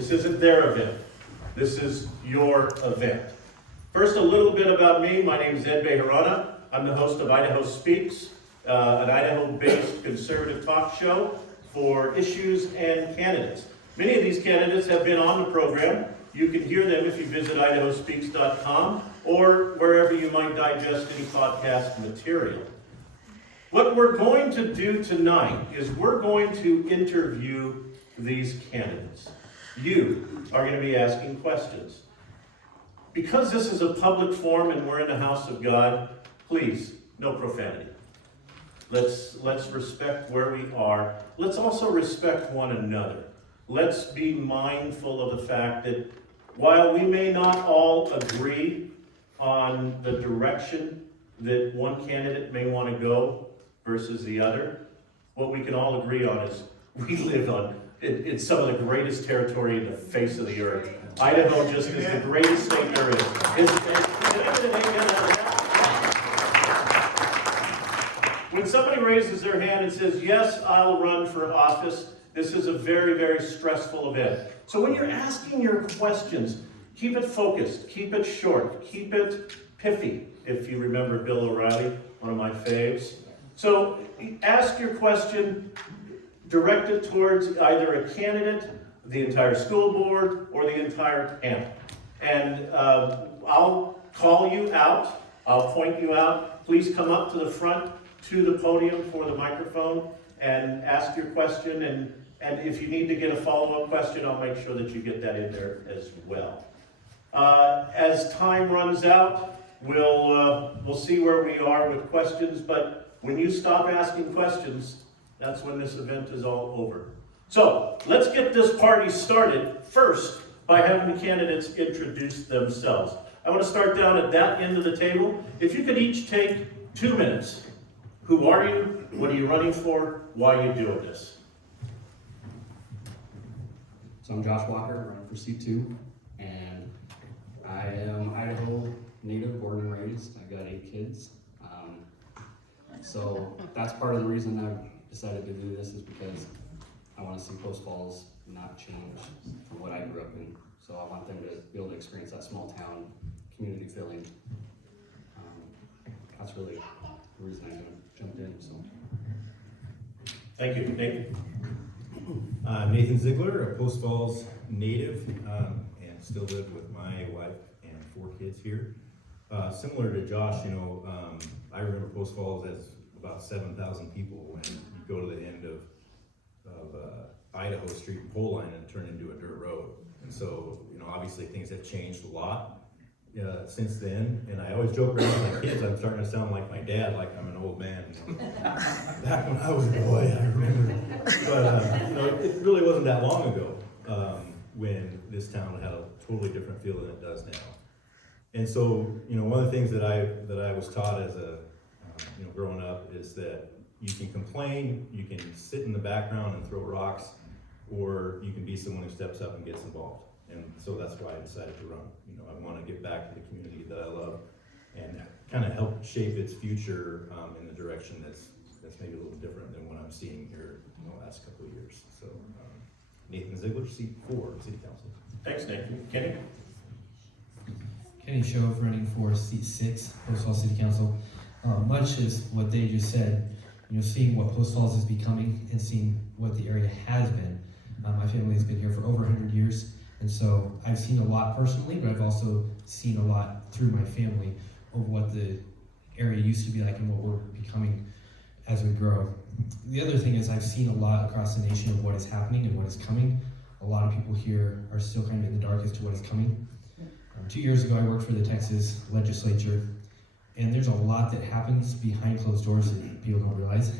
This isn't their event. This is your event. First, a little bit about me. My name is Ed Bejarana. I'm the host of Idaho Speaks, an Idaho-based conservative talk show for issues and candidates. Many of these candidates have been on the program. You can hear them if you visit idahospeaks.com or wherever you might digest any podcast material. What we're going to do tonight is we're going to interview these candidates. You are going to be asking questions. Because this is a public forum and we're in the house of God, please, no profanity. Let's respect where we are. Let's also respect one another. Let's be mindful of the fact that while we may not all agree on the direction that one candidate may want to go versus the other, what we can all agree on is we live on it's some of the greatest territory in the face of the earth. Idaho just is the greatest state there is. When somebody raises their hand and says, yes, I'll run for office, this is a very, very stressful event. So when you're asking your questions, keep it focused, keep it short, keep it pithy, if you remember Bill Reilly, one of my faves. So ask your question, direct it towards either a candidate, the entire school board, or the entire panel. And I'll call you out, I'll point you out. Please come up to the front, to the podium for the microphone, and ask your question. And if you need to get a follow-up question, I'll make sure that you get that in there as well. As time runs out, we'll see where we are with questions, but when you stop asking questions, that's when this event is all over. So let's get this party started first by having the candidates introduce themselves. I want to start down at that end of the table. If you could each take 2 minutes. Who are you? What are you running for? Why are you doing this? So I'm Josh Walker, running for seat 2, and I am Idaho native, born and raised. I've got 8 kids. So that's part of the reason I've decided to do this, is because I want to see Post Falls not change from what I grew up in. So I want them to be able to experience that small town community feeling. That's really the reason I jumped in. So. Thank you. Nathan. I'm Nathan Ziegler, a Post Falls native, and still live with my wife and 4 kids here. Similar to Josh, I remember Post Falls as about 7,000 people when you go to the end of Idaho Street pole line and turn into a dirt road. And so, obviously things have changed a lot since then. And I always joke around with my kids, I'm starting to sound like my dad, like I'm an old man. Back when I was a boy, I remember. But, it really wasn't that long ago when this town had a totally different feel than it does now. And so, one of the things that I was taught as a, growing up is that you can complain, you can sit in the background and throw rocks, or you can be someone who steps up and gets involved. And so that's why I decided to run. I want to give back to the community that I love and kind of help shape its future in the direction that's maybe a little different than what I'm seeing here in the last couple of years. So, Nathan Ziegler, seat 4, City Council. Thanks, Nathan. Kenny? Kenny Shove, running for seat 6, Post Falls City Council. Much as what they just said, seeing what Post Falls is becoming and seeing what the area has been. My family has been here for over 100 years, and so I've seen a lot personally, but I've also seen a lot through my family of what the area used to be like and what we're becoming as we grow. The other thing is I've seen a lot across the nation of what is happening and what is coming. A lot of people here are still kind of in the dark as to what is coming. 2 years ago, I worked for the Texas legislature, and there's a lot that happens behind closed doors that people don't realize.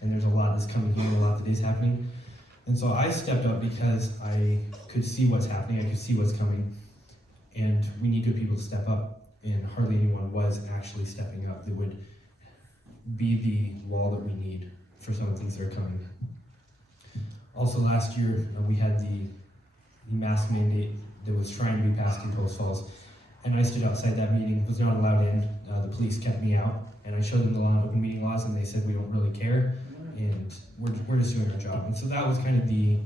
And there's a lot that's coming here, and a lot that is happening. And so I stepped up because I could see what's happening, I could see what's coming, and we needed people to step up, and hardly anyone was actually stepping up that would be the wall that we need for some of the things that are coming. Also last year, we had the mask mandate that was trying to be passed in Post Falls, and I stood outside that meeting, was not allowed in. The police kept me out, and I showed them the law and open meeting laws, and they said we don't really care, and we're just doing our job. And so that was kind of the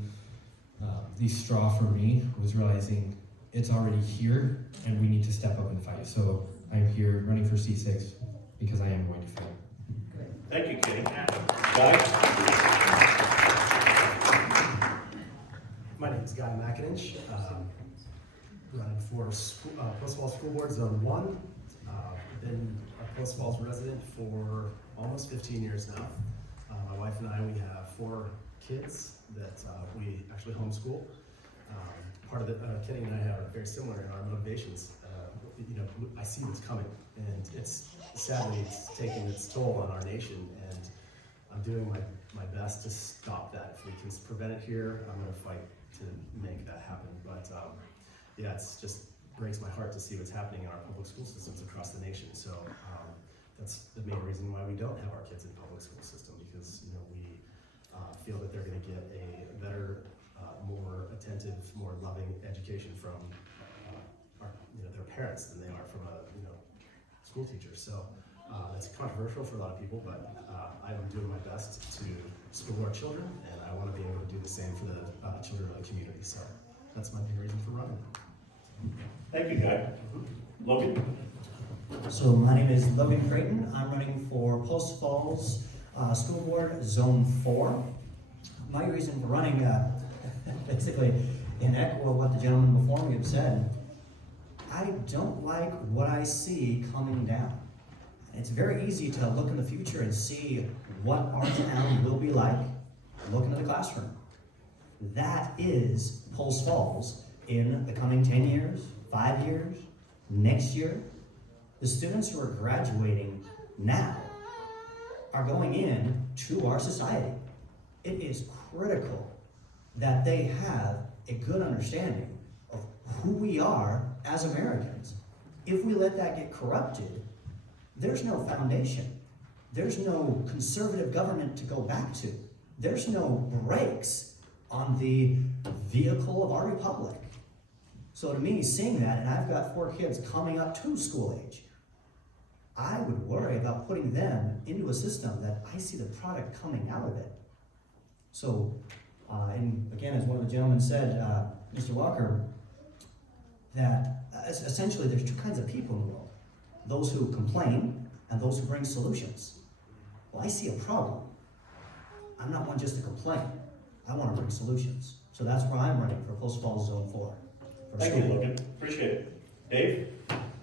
the straw for me was realizing it's already here and we need to step up and fight. So I'm here running for C6 because I am going to fail. Thank you, Kenny. Guy? My name is McAninch. Running for Post Falls School Board Zone 1. Been a Post Falls resident for almost 15 years now. My wife and I, we have 4 kids that we actually homeschool. Part of Kenny and I are very similar in our motivations. You know, I see what's coming, and sadly it's taking its toll on our nation, and I'm doing my best to stop that. If we can prevent it here, I'm going to fight to make that happen. But yeah, it's just breaks my heart to see what's happening in our public school systems across the nation. So that's the main reason why we don't have our kids in public school system, because you know we feel that they're going to get a better, more attentive, more loving education from their parents than they are from a school teacher. So it's controversial for a lot of people, but I'm doing my best to school our children, and I want to be able to do the same for the children of the community. So that's my main reason for running. Thank you, Guy. Logan? So my name is Logan Creighton. I'm running for Post Falls School Board Zone 4. My reason for running, basically in echo of what the gentleman before me had said, I don't like what I see coming down. It's very easy to look in the future and see what our town will be like. Look into the classroom. That is Post Falls in the coming 10 years, 5 years, next year. The students who are graduating now are going in to our society. It is critical that they have a good understanding of who we are as Americans. If we let that get corrupted, there's no foundation. There's no conservative government to go back to. There's no brakes on the vehicle of our republic. So to me, seeing that, and I've got 4 kids coming up to school age, I would worry about putting them into a system that I see the product coming out of it. So, and again, as one of the gentlemen said, Mr. Walker, that essentially there's 2 kinds of people in the world. Those who complain and those who bring solutions. Well, I see a problem. I'm not one just to complain. I want to bring solutions. So that's where I'm running for Post Falls Zone 4. Thank you, Logan. Appreciate it. Dave?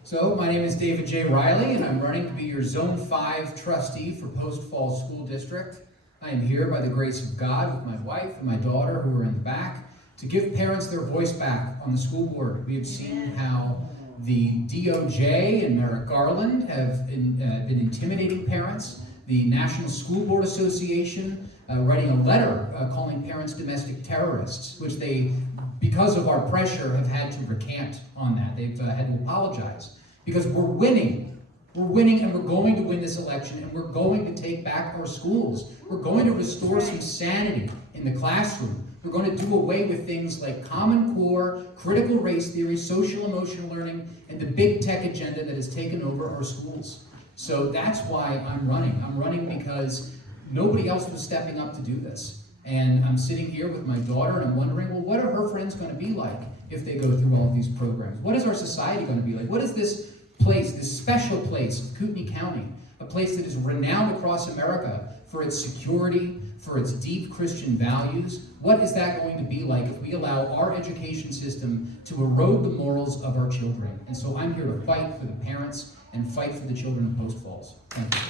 So, my name is David J. Reilly, and I'm running to be your Zone 5 trustee for Post Falls School District. I am here by the grace of God with my wife and my daughter, who are in the back, to give parents their voice back on the school board. We have seen how the DOJ and Merrick Garland have been intimidating parents. The National School Board Association writing a letter calling parents domestic terrorists, which they, because of our pressure, have had to recant on that. They've had to apologize because we're winning. We're winning, and we're going to win this election, and we're going to take back our schools. We're going to restore some sanity in the classroom. We're going to do away with things like Common Core, critical race theory, social emotional learning, and the big tech agenda that has taken over our schools. So that's why I'm running. I'm running because nobody else was stepping up to do this. And I'm sitting here with my daughter, and I'm wondering, well, what are her friends going to be like if they go through all of these programs? What is our society going to be like? What is this place, this special place of Kootenai County, a place that is renowned across America for its security, for its deep Christian values? What is that going to be like if we allow our education system to erode the morals of our children? And so I'm here to fight for the parents and fight for the children of Post Falls. Thank you.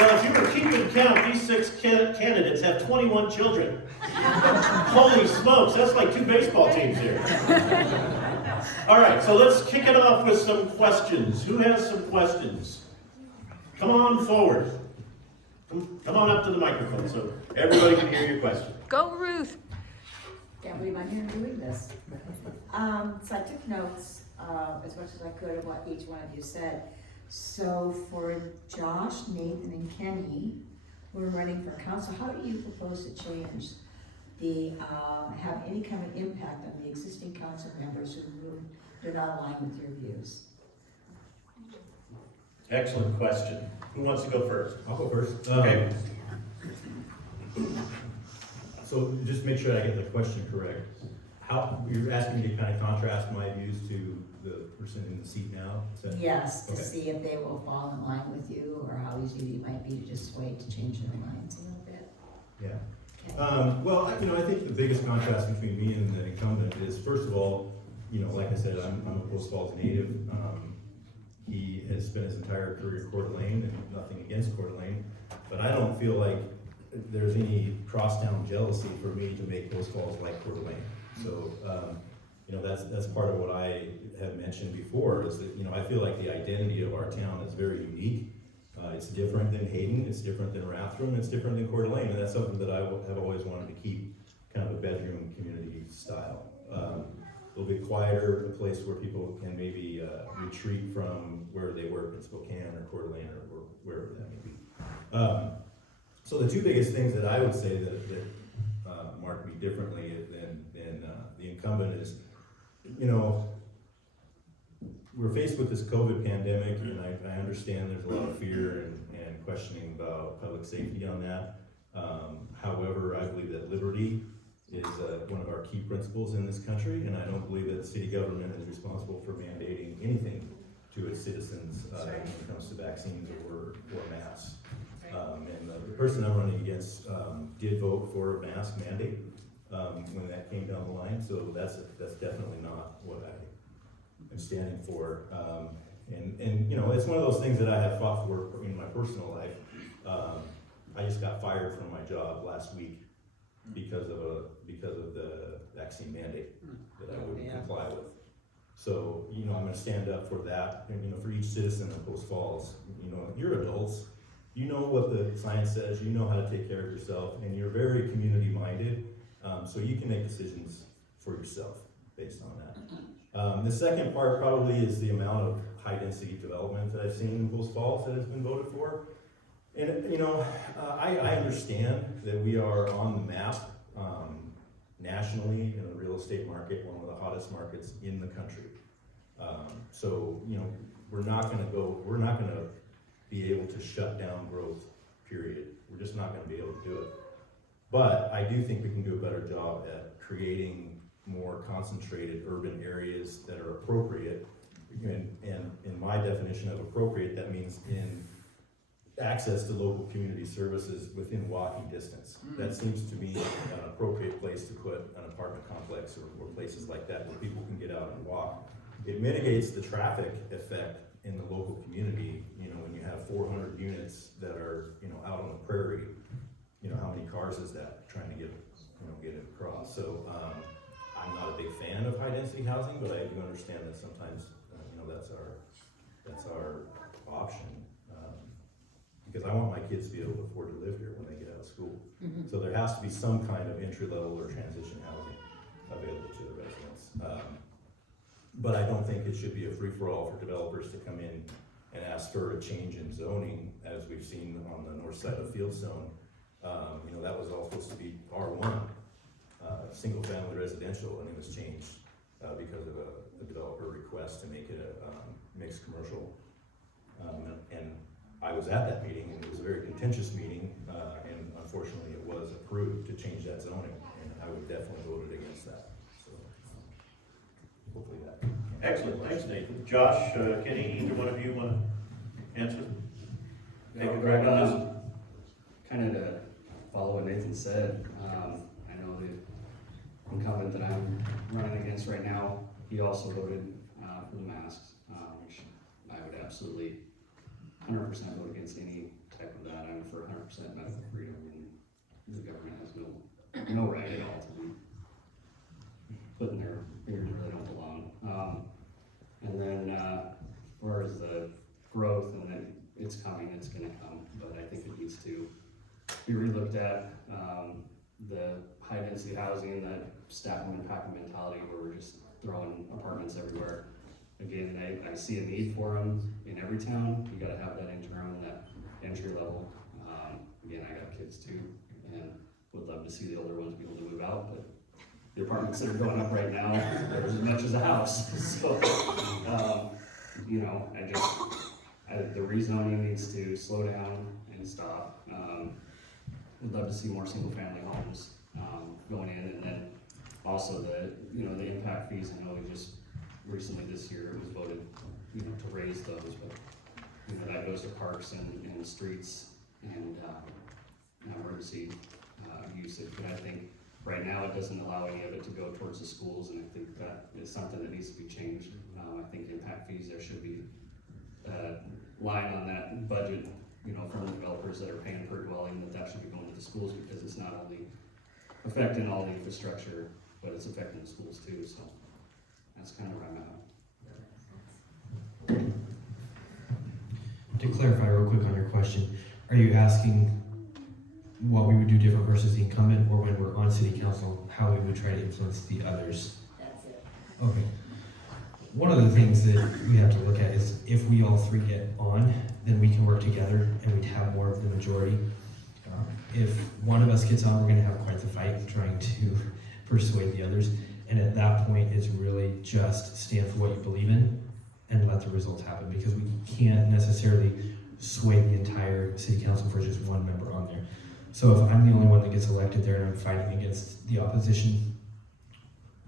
Well, if you were keeping count, these 6 candidates have 21 children. Holy smokes, that's like 2 baseball teams here. All right, so let's kick it off with some questions. Who has some questions? Come on forward. Come on up to the microphone so everybody can hear your question. Go, Ruth. Can't believe I'm here doing this. So I took notes as much as I could of what each one of you said. So for Josh, Nathan, and Kenny, who are running for council, how do you propose to change have any kind of impact on the existing council members who do not align with your views? Excellent question. Who wants to go first? I'll go first. Okay. So just make sure I get the question correct. You're asking me to kind of contrast my views to the person in the seat now? Is that- Yes, to Okay. see if they will fall in line with you, or how easy it might be to just sway to change their minds a little bit. Yeah. Okay. Well, I think the biggest contrast between me and the incumbent is, first of all, like I said, I'm a Post Falls native. He has spent his entire career in Coeur d'Alene, and nothing against Coeur d'Alene, but I don't feel like there's any crosstown jealousy for me to make Post Falls like Coeur d'Alene. So, that's part of what I have mentioned before, is that, I feel like the identity of our town is very unique. It's different than Hayden, it's different than Rathdrum, it's different than Coeur d'Alene, and that's something that I have always wanted to keep, kind of a bedroom community style. A little bit quieter, a place where people can maybe retreat from where they work in Spokane or Coeur d'Alene or wherever that may be. So the two biggest things that I would say that mark me differently than the incumbent is, we're faced with this COVID pandemic, and I understand there's a lot of fear and questioning about public safety on that. However, I believe that liberty is one of our key principles in this country, and I don't believe that the city government is responsible for mandating anything to its citizens when it comes to vaccines or masks. And the person I'm running against did vote for a mask mandate when that came down the line, so that's definitely not what I am standing for. And it's one of those things that I have fought for in my personal life. I just got fired from my job last week because of the vaccine mandate that I wouldn't comply with. So, I'm gonna stand up for that, and, for each citizen of Post Falls. You're adults, you know what the science says, you know how to take care of yourself, and you're very community-minded, so you can make decisions for yourself based on that. The second part probably is the amount of high-density development that I've seen in Post Falls that has been voted for. And, I understand that we are on the map nationally in the real estate market, one of the hottest markets in the country. So, we're not gonna be able to shut down growth, period. We're just not gonna be able to do it. But I do think we can do a better job at creating more concentrated urban areas that are appropriate. And in my definition of appropriate, that means in access to local community services within walking distance. That seems to be an appropriate place to put an apartment complex or places like that where people can get out and walk. It mitigates the traffic effect in the local community. When you have 400 units that are, out on the prairie, how many cars is that trying to get it across? So, I'm not a big fan of high density housing, but I do understand that sometimes, that's our option. Because I want my kids to be able to afford to live here when they get out of school. So there has to be some kind of entry level or transition housing available to the residents. But I don't think it should be a free for all for developers to come in and ask for a change in zoning, as we've seen on the north side of Fieldstone. That was all supposed to be R1, single family residential, and it was changed because of a developer request to make it a mixed commercial. And I was at that meeting, and it was a very contentious meeting, and unfortunately it was approved to change that zoning, and I would definitely voted against that. So hopefully that. Excellent, thanks Nathan. Josh, Kenny, either one of you want to answer? Take a crack on this? Kind of to follow what Nathan said, I know the incumbent that I'm running against right now, he also voted for the masks, which I would absolutely 100% vote against any type of that. I'm for 100% medical freedom, and the government has no right at all to be putting their fingers where they don't belong. And then as far as the growth, and then it's coming, it's gonna come, but I think it needs to be relooked at. The high density housing, that stack them and pack them mentality where we're just throwing apartments everywhere. Again, I see a need for them in every town. You gotta have that interim, that entry level. Again, I got kids too, and would love to see the older ones be able to move out, but the apartments that are going up right now, there's as much as a house. So, the rezoning needs to slow down and stop. Would love to see more single family homes. going in, and then also the impact fees. I know we just recently this year it was voted, to raise those, but that goes to parks and streets and emergency usage. But I think right now it doesn't allow any of it to go towards the schools, and I think that is something that needs to be changed. I think impact fees, there should be a line on that budget, from the developers that are paying per dwelling, that should be going to the schools, because it's not only affecting all the infrastructure, but it's affecting the schools too. So that's kind of where I'm at. To clarify real quick on your question, are you asking what we would do different versus the incumbent, or when we're on city council, how we would try to influence the others? That's it. Okay. One of the things that we have to look at is if we all three get on, then we can work together and we'd have more of the majority. If one of us gets on, we're gonna have quite the fight trying to persuade the others. And at that point, it's really just stand for what you believe in and let the results happen, because we can't necessarily sway the entire city council for just one member on there. So if I'm the only one that gets elected there and I'm fighting against the opposition,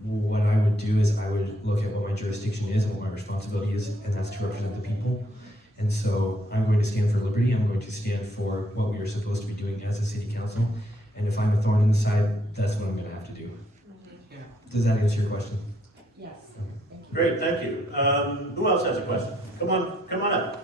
what I would do is I would look at what my jurisdiction is and what my responsibility is, and that's to represent the people. And so I'm going to stand for liberty. I'm going to stand for what we are supposed to be doing as a city council. And if I'm a thorn in the side, that's what I'm going to have to do. Yeah. Does that answer your question? Yes, thank you. Great, thank you. Who else has a question? Come on up.